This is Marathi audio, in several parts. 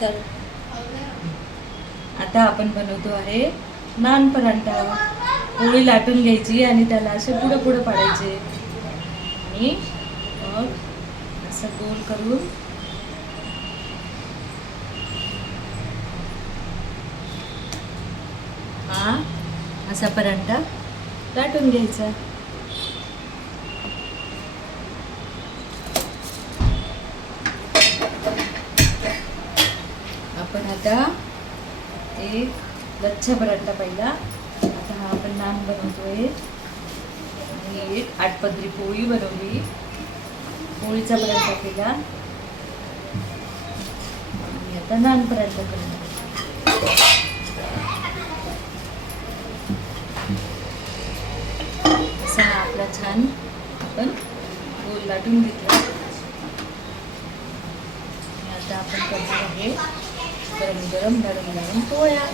चल आता आपण बनवतो आहे नान पराठा. पोळी लाटून घ्यायची आणि त्याला असे पुढं पुढं पाडायचे आणि मग असं गोल करून हा असा पराठा लाटून घ्यायचा. आपण आता एक लच्छा पराठा पहिला. आता हा आपण नान बनवतोय आणि एक आठपदरी पोळी बनवली. पोळीचा पराठा केला आणि आता नान पराठा करणार. असा हा आपला छान आपण गोल लाटून घेतला. आणि आता आपण करणार आहे गरम गरम नरम नरम पोळ्या.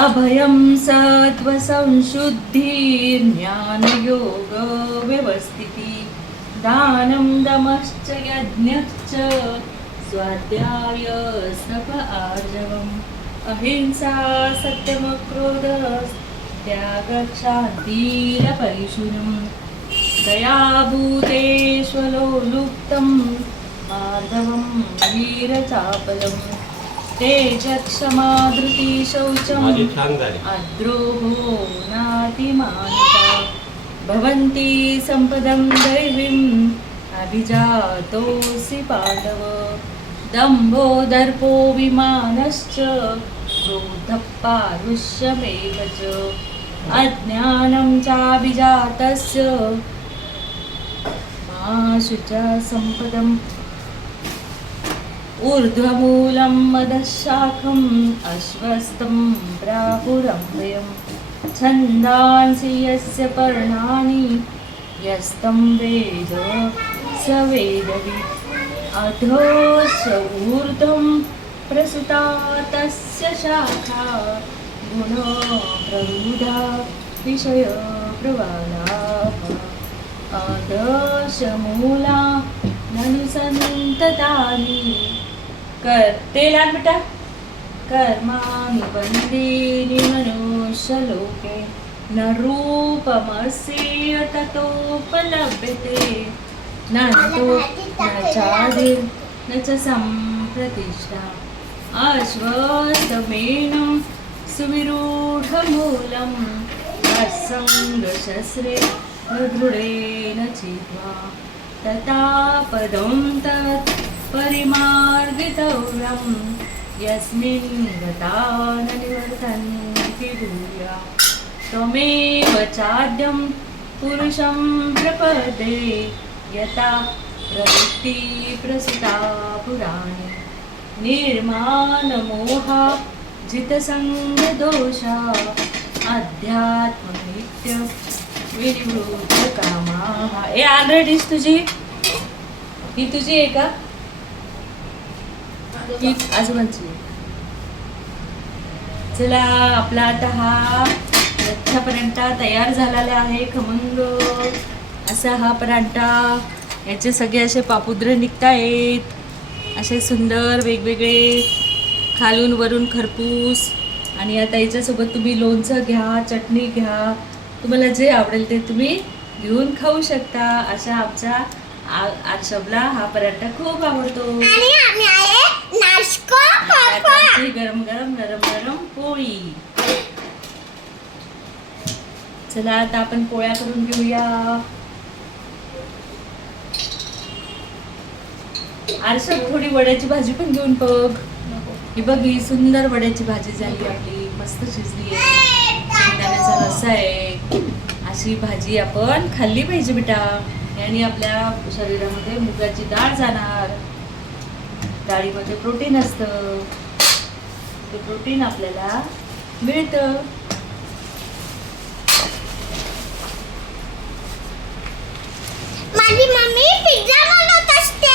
अभयं सत्व संशुद्धि ज्ञान योग व्यवस्थिति दानं दमश्च यज्ञश्च स्वाध्याय तप आर्जवम् अहिंसा सत्यमक्रोध त्यागः शान्तिरपरिशुनम् दया भूतेष्वलोलुप्तं मार्दवं वीरचापलम् तेजक्षमा धृति शौचम् अद्रोहो नातिमानिता भवन्ति सम्पदं दैवीम् अभिजातोऽसि पाण्डव दम्भो दर्पो विमानश्च क्रोधः पारुष्यमेव च अज्ञानं चाभिजातस्य मा शुचा सम्पदम् ऊर्ध्वमूलं मदशाखम् अश्वस्तं प्राहुरव्ययम् छन्दांसि यस्य पर्णानि यस्तं वेद स वेदवित् अधोश्च ऊर्ध्वं प्रसुता तस्य शाखा गुणप्रवृद्धा विषयप्रवालाः अधोश्च ननुसन्ततानि तेल आण बेटा कर्माणि बन्धीनि मनुष्यलोके न रूपमस्य ततोपलभ्यते न तो न चादिर् न च सम्प्रतिष्ठा अश्वत्थमेनं सुविरूढमूलम् असङ्गशस्त्रे दृढेन चित्वा तथा पदं तत् परिमार्गितव्यं यस्मिन् गता न निवर्तन्ति भूया त्वमेव चाद्यं पुरुषं प्रपदे यथा प्रवृत्ति प्रसुता पुराणे निर्माणमोहा जितसंगदोषा अध्यात्मनित्य विनिवृत्त कामा. ए ऑलरेडीच तुझी ही तुझी आहे का ही आजोबांची? चला आपला आता हा लच्छा पराठा तयार झालेला आहे. खमंग असा हा पराठा. याचे सगळे असे पापुद्रे निघतायत असे सुंदर वेगवेगळे खालून वरून खरपूस. आणि आता याच्यासोबत तुम्ही लोणचं घ्या, चटणी घ्या, तुम्हाला जे आवडेल ते तुम्ही घेऊन खाऊ शकता. अशा आमच्या आरशबला हा पराठा खूप आवडतो. गरम गरम नरम नरम पोळी. चला आता आपण पोळ्या करून घेऊया. आरशब थोडी वड्याची भाजी पण घेऊन बघ. ही बघ ही सुंदर वड्याची भाजी झाली आपली, मस्त शिजली आहे, शेंगदाण्याचा रस्सा आहे. अशी भाजी आपण खाल्ली पाहिजे बेटा. याने आपल्या शरीरामध्ये मुगाची डाळ जाणार. डाळीमध्ये प्रोटीन असतं, ते प्रोटीन आपल्याला मिळतं. माझी मम्मी पिझ्झा बनवत असते.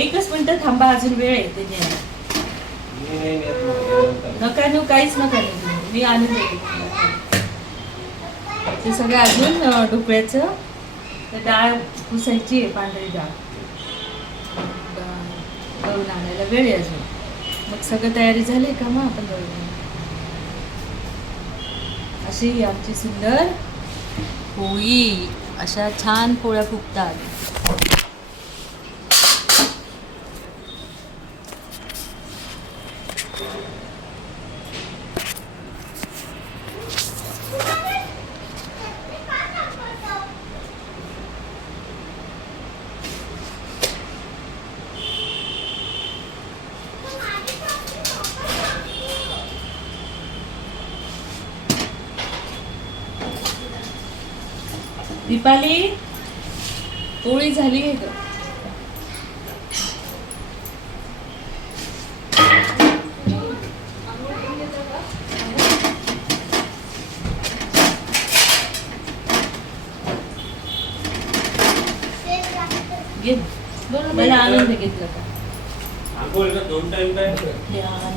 एकच मिनिट थांबा, अजून वेळ आहे ते. नका नेऊ, काहीच नका नेऊ, मी आणून देते तुम्हाला. ते सगळं अजून ढोकळ्याचं ते डाळ पुसायची आहे, पांढरी डाळ दळून आणायला वेळ आहे अजून. मग सगळं तयारी झाली का मग आपण दळून आणू. अशी ही आमची सुंदर पोळी. अशा छान पोळ्या फुगतात. दीपाली, पोळी झाली आहे का? घे. मला आनंद घेतला का?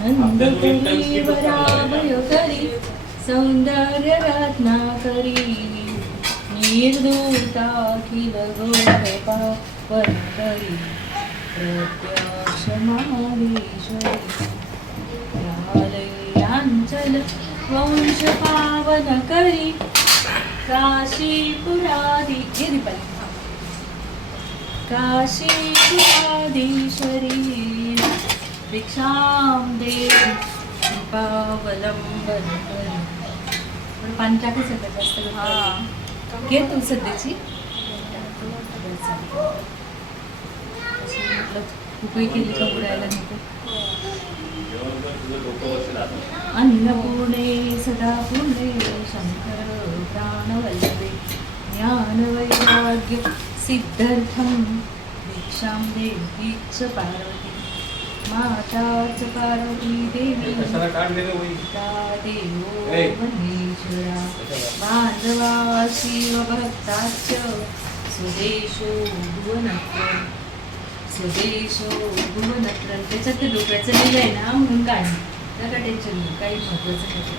आनंद करी बराबर करी सौंदर्य रत्ना करी निर्दूता अखिल गोपा परकरी प्रत्यक्ष माहेश्वरी रालयांचल वंश पावन करी काशीपुरादी काशीपुराधीश्वरी भिक्षां देवी कृपावलंबन करी. पण पाणी टाकायचं का जास्त? घे तू सध्याची. उपाय केली का बुडायला नको. अन्नपूर्णे सदा पूर्णे शंकर प्राणवल्लभे ज्ञान वैराग्य सिद्धर्थम भिक्षां देवी च पार्वती माता च पार्वती देवी पिता देवो महेश्वरा माधवा शिवभक्ताश्च स्वदेशो भुवनत्र त्याच्यात ते डोक्याचं लिहिलं आहे ना, म्हणून काय नका टेन्शन घेऊ, काही महत्वाचं नाही.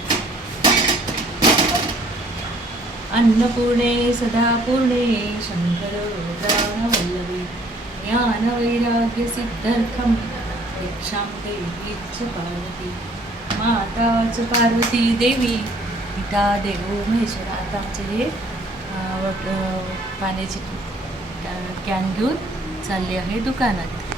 अन्नपूर्णे सदा पूर्णे शंकर प्राणवल्लभे ज्ञान वैराग्य सिद्धर्थम भिक्षां देवी च पार्वती माता च पार्वती देवी पिता देवो महेश्वरा. आता आमचे हे पाण्याची कॅन घेऊन चालली आहे दुकानात.